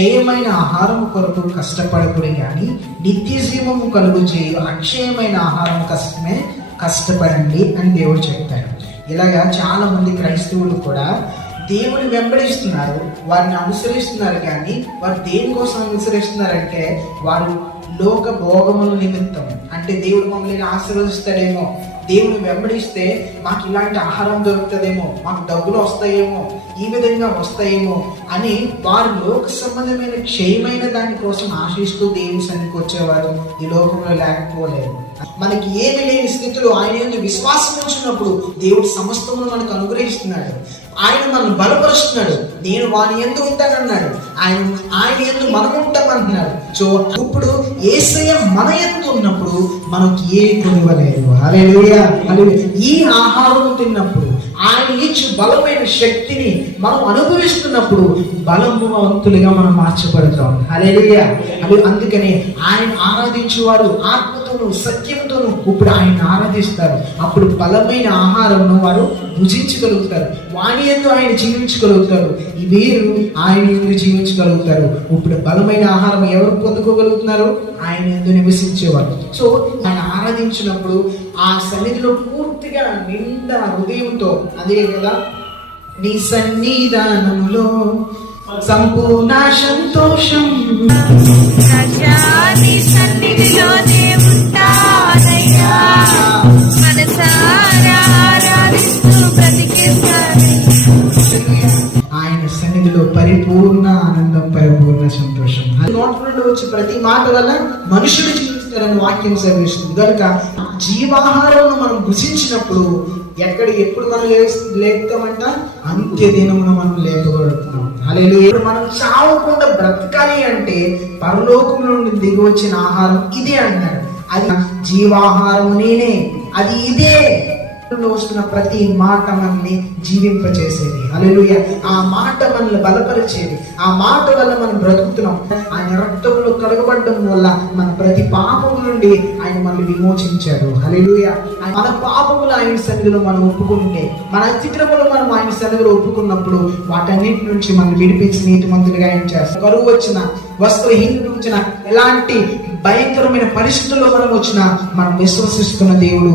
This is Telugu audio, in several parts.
క్షయమైన ఆహారం కొరకు కష్టపడకుడి కానీ నిత్య జీవము కలుగు చేయు అక్షయమైన ఆహారం కష్టమే కష్టపడండి అని దేవుడు చెప్తాడు. ఇలాగా చాలా మంది క్రైస్తవులు కూడా దేవుని వెంబడిస్తున్నారు వారిని అనుసరిస్తున్నారు కానీ వారు దేనికోసం అనుసరిస్తున్నారంటే వారు లోక భోగముల నిమిత్తం అంటే దేవుడు మమ్మల్ని ఆశీర్వదిస్తాడేమో దేవుని వెంబడిస్తే మాకు ఇలాంటి ఆహారం దొరుకుతుందేమో మాకు డబ్బులు వస్తాయేమో ఈ విధంగా వస్తాయేమో అని వారు లోక సంబంధమైన క్షయమైన దాని కోసం ఆశిస్తూ దేవుని సన్నిధికి వచ్చేవారు. ఈ లోకంలో లేకపోలేదు. మనకి ఏమి లేని స్థితిలో ఆయన ఎందుకు విశ్వాసం ఉంచినప్పుడు దేవుడు సమస్తమును మనకు అనుగ్రహిస్తున్నాడు. ఆయన మనల్ని బలపరుస్తున్నాడు. నేను వాని ఎందు ఉంటానన్నాడు. ఆయన ఆయన ఎందు మనం ఉంటామంటున్నాడు. సో ఇప్పుడు ఏసయ్య మన ఎందు ఉన్నప్పుడు మనకి ఏ కొనివ్వలేదు. హల్లెలూయా ఈ ఆహారం తిన్నప్పుడు ఆయన ఇచ్చి బలమైన శక్తిని మనం అనుభవిస్తున్నప్పుడు బలవంతులుగా మనం మార్చబడతాం. హల్లెలూయా. అది అందుకనే ఆయన ఆరాధించేవారు ఆత్మతోను సత్యంతోను ఇప్పుడు ఆయన ఆరాధిస్తారు. అప్పుడు బలమైన ఆహారంను వారు భుజించగలుగుతారు. వాణి ఎందు ఆయన జీవించగలుగుతారు. వీరు ఆయన ఎందు జీవించగలుగుతారు. ఇప్పుడు బలమైన ఆహారం ఎవరు పొందుకోగలుగుతున్నారు? ఆయన ఎందు నివసించేవారు. సో ఆయన ఆరాధించినప్పుడు ఆ సన్నిధిలో పూర్తిగా నిండా హృదయంతో అదే కదా? నీ సన్నిధానములో సంపూర్ణ సంతోషం. మనసారా ఆరాధిస్తూ ఆయన సన్నిధిలో పరిపూర్ణ ఆనందం పరిపూర్ణ సంతోషం. అది నోటి నుండి వచ్చే ప్రతి మాట వల్ల మనుషుడు జీవిస్తారని వాక్యం సెలవిస్తుంది. కనుక జీవాహారం మనం భుజించినప్పుడు ఎక్కడ ఎప్పుడు మనం లే- లేపుతామంట? అంత్య దినమున మనం లేపబడుతున్నాం. అలే మనం చావకుండా బ్రతకాలి అంటే పరలోకం నుండి దిగి వచ్చిన ఆహారం ఇదే అంటాడు. అది జీవాహారం నేనే. అది ఇదే. వస్తున్న ప్రతి మాట మనల్ని జీవింపచేసేది. అలెలుయ ఆ మాట మనల్ని బలపరిచేది. ఆ మాట వల్ల మనం బ్రతుకుతున్నాం. ఆయన రక్తంలో కడగబడడం వల్ల మన ప్రతి పాపం నుండి ఆయన మనల్ని విమోచించాడు. అలెలుయ మన పాపములు ఆయన సన్నిధిలో మనం ఒప్పుకుంటే మన అతిక్రమలు మనం ఆయన సన్నిధిలో ఒప్పుకున్నప్పుడు వాటన్నిటి నుంచి మనం విడిపించి నీతిమంతులుగా ఆయన చేస్తాం కరువు వచ్చిన వస్త్రహీనుడు వచ్చిన ఎలాంటి భయంకరమైన పరిస్థితుల్లో మనం వచ్చిన మనం విశ్వసిస్తున్న దేవుడు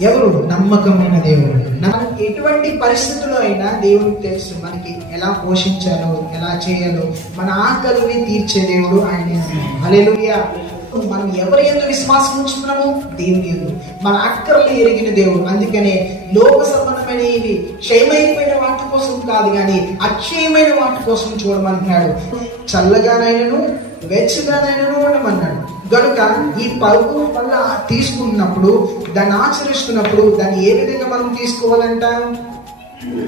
ఎవరు? నమ్మకమైన దేవుడు. మనకి ఎటువంటి పరిస్థితుల్లో అయినా దేవుడికి తెలుసు మనకి ఎలా పోషించాలో ఎలా చేయాలో మన ఆకలిని తీర్చే దేవుడు ఆయన. హల్లెలూయా. మనం ఎవరి ఎందు విశ్వాసం ఉంచుతున్నాము దేవుని ఎందు. మన అక్కర్లు ఎరిగిన దేవుడు. అందుకనే లోక సంబంధమైనవి క్షయమైపోయిన వాటి కోసం కాదు కానీ అక్షయమైన వాటి కోసం చూడమంటున్నాడు. చల్లగానైనను వెచ్చగానైనను ఉండమన్నాడు. కనుక ఈ పరుగు వల్ల తీసుకుంటున్నప్పుడు దాన్ని ఆచరిస్తున్నప్పుడు దాన్ని ఏ విధంగా మనం తీసుకోవాలంట?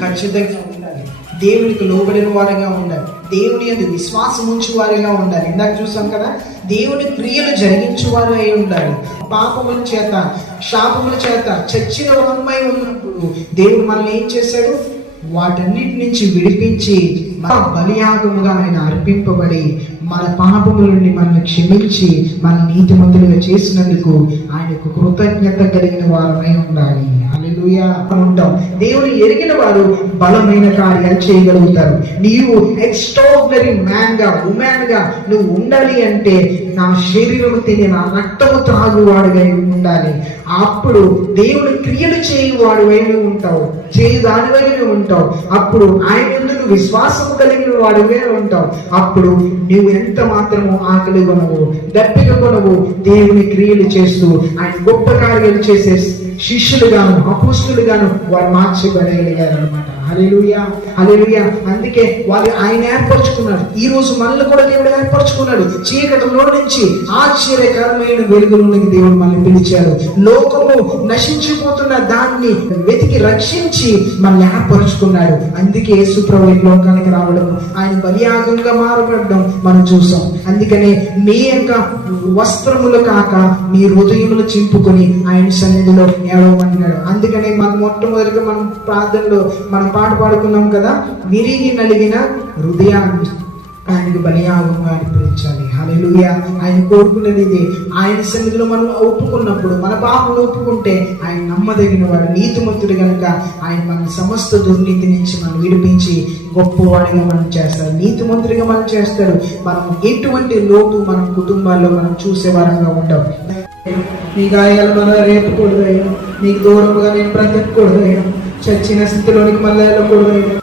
ఖచ్చితంగా ఉండాలి. దేవునికి లోబడిన వారిగా ఉండాలి. దేవుని అందు విశ్వాసం ఉంచు వారిగా ఉండాలి. ఇందాక చూసాం కదా దేవుని క్రియలు జరిగించువారు అయి ఉండాలి. పాపముల చేత శాపముల చేత చచ్చిన అమ్మాయి ఉన్నప్పుడు దేవుడు మనల్ని ఏం చేశాడు? వాటన్నిటి నుంచి విడిపించి మన బలియాగముగా ఆయన అర్పింపబడి మన పాపముల నుండి మనల్ని క్షమించి మన నీతిమంతులుగా చేసినందుకు ఆయనకు కృతజ్ఞత కలిగిన వారమై ఉండాలి. ఉంటాం దేవుని ఎరిగిన వారు బలమైన కార్యాలు చేయగలుగుతారు. నీవు ఎక్స్ట్రాడినరీ మ్యాన్గా ఉమెన్గా నువ్వు ఉండాలి అంటే నా శరీరం తిని నా రక్తము త్రాగువాడుగా ఉండాలి. అప్పుడు దేవుడు క్రియలు చేయువాడు నువ్వు ఉంటావు. చేయి దానివై ఉంటావు. అప్పుడు ఆయన ఎందుకు విశ్వాసం కలిగిన వాడివే ఉంటావు? అప్పుడు నువ్వు ఎంత మాత్రము ఆకలి కొనవు దప్పిక కొనవు దేవుని క్రియలు చేస్తూ ఆయన గొప్ప కార్యాలు చేసే శిష్యులుగాను అపుస్తులుగాను వారు మార్చబడగలిగారు అనమాట హల్లెలూయా హల్లెలూయా. అందుకే వాళ్ళు ఆయన ఏర్పరచుకున్నారు ఈ రోజు మనల్ని కూడా దేవుడు ఏర్పరచుకున్నాడు. చీకటిలో నుంచి ఆశ్చర్యకరమైన వెలుగులోనికి దేవుడు మనల్ని పిలిచాడు. లోకము నశించిపోతున్న దాన్ని వెతికి రక్షించి మనల్ని ఏర్పరచుకున్నాడు. అందుకే యేసుప్రభు లోకానికి రావడం ఆయన బలియాగంగా మారబడడం మనం చూసాం. అందుకనే మీ యొక్క వస్త్రములు కాక మీ హృదయములు చింపుకొని ఆయన సన్నిధిలో ఏడవమంటున్నాడు అందుకనే మనం మొట్టమొదటిగా మనం ప్రార్థనలో మనం పాట పాడుకున్నాం కదా విరిగి నలిగిన హృదయాన్ని ఆయనకు బలియాగంగా అనిపించాలి హల్లెలూయ. ఆయన కోరుకునేది ఇదే ఆయన సన్నిధిలో మనం ఒప్పుకున్నప్పుడు మన పాపలు ఒప్పుకుంటే ఆయన నమ్మదగిన వాడు నీతిమంతుడు కనుక ఆయన మన సమస్త దుర్నీతి నుంచి మనం విడిపించి గొప్పవాడిగా మనం చేస్తారు. నీతిమంతుడిగా మనం చేస్తారు. మనం ఎటువంటి లోటు మన కుటుంబాల్లో మనం చూసే వారంగా ఉంటాం నీ గాయాలు మనం రేపకూడదయ్యా నీకు దూరంగా నేను బ్రతకూడదయ్యా చచ్చిన స్థితిలోనికి మళ్ళీ వెళ్ళకూడదయ్యా